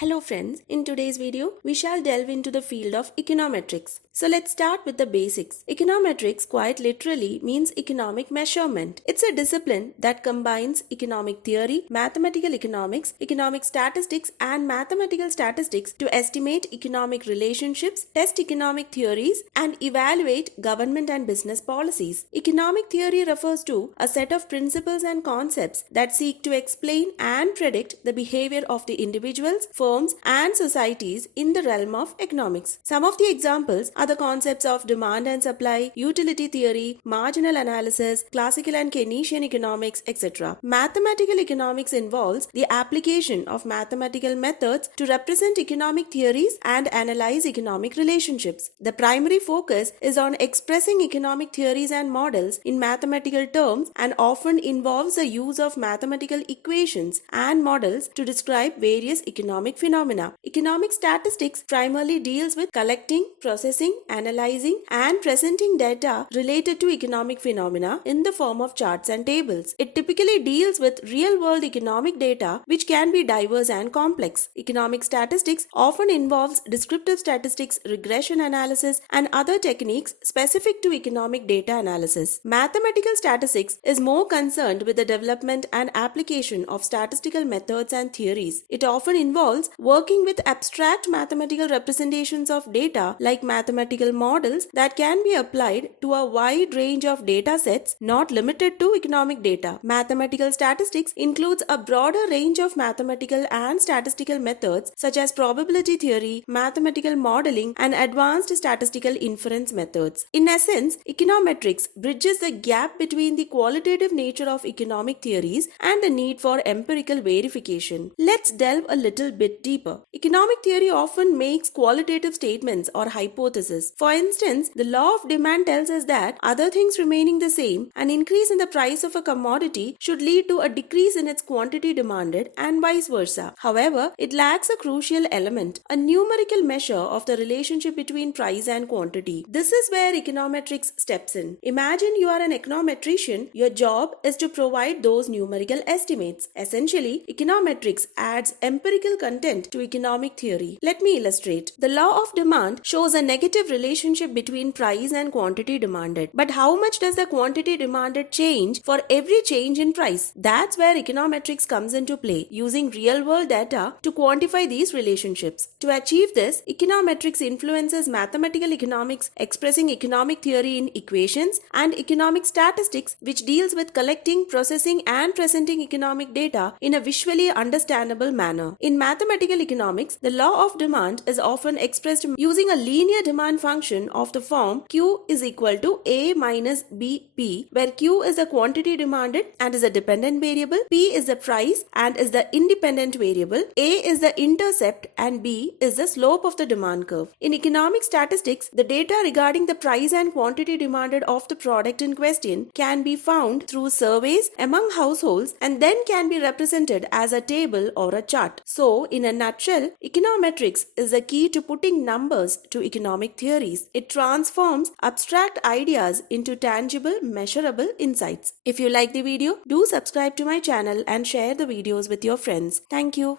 Hello friends, in today's video, we shall delve into the field of econometrics. So let's start with the basics. Econometrics quite literally means economic measurement. It's a discipline that combines economic theory, mathematical economics, economic statistics and mathematical statistics to estimate economic relationships, test economic theories and evaluate government and business policies. Economic theory refers to a set of principles and concepts that seek to explain and predict the behavior of the individuals, firms and societies in the realm of economics. Some of the examples are the concepts of demand and supply, utility theory, marginal analysis, classical and Keynesian economics, etc. Mathematical economics involves the application of mathematical methods to represent economic theories and analyze economic relationships. The primary focus is on expressing economic theories and models in mathematical terms and often involves the use of mathematical equations and models to describe various economic phenomena. Economic statistics primarily deals with collecting, processing, analyzing, and presenting data related to economic phenomena in the form of charts and tables. It typically deals with real-world economic data which can be diverse and complex. Economic statistics often involves descriptive statistics, regression analysis, and other techniques specific to economic data analysis. Mathematical statistics is more concerned with the development and application of statistical methods and theories. It often involves working with abstract mathematical representations of data like mathematical models that can be applied to a wide range of data sets not limited to economic data. Mathematical statistics includes a broader range of mathematical and statistical methods such as probability theory, mathematical modeling, and advanced statistical inference methods. In essence, econometrics bridges the gap between the qualitative nature of economic theories and the need for empirical verification. Let's delve a little bit deeper. Economic theory often makes qualitative statements or hypotheses. For instance, the law of demand tells us that other things remaining the same, an increase in the price of a commodity should lead to a decrease in its quantity demanded and vice versa. However, it lacks a crucial element, a numerical measure of the relationship between price and quantity. This is where econometrics steps in. Imagine you are an econometrician. Your job is to provide those numerical estimates. Essentially, econometrics adds empirical content to economic theory. Let me illustrate. The law of demand shows a negative relationship between price and quantity demanded. But how much does the quantity demanded change for every change in price? That's where econometrics comes into play, using real-world data to quantify these relationships. To achieve this, econometrics influences mathematical economics, expressing economic theory in equations, and economic statistics, which deals with collecting, processing, and presenting economic data in a visually understandable manner. In mathematical economics, the law of demand is often expressed using a linear demand function of the form Q is equal to A minus BP, where Q is the quantity demanded and is a dependent variable, P is the price and is the independent variable, A is the intercept and B is the slope of the demand curve. In economic statistics, the data regarding the price and quantity demanded of the product in question can be found through surveys among households and then can be represented as a table or a chart. So, in a nutshell, econometrics is the key to putting numbers to economic theories. It transforms abstract ideas into tangible, measurable insights. If you like the video, do subscribe to my channel and share the videos with your friends. Thank you.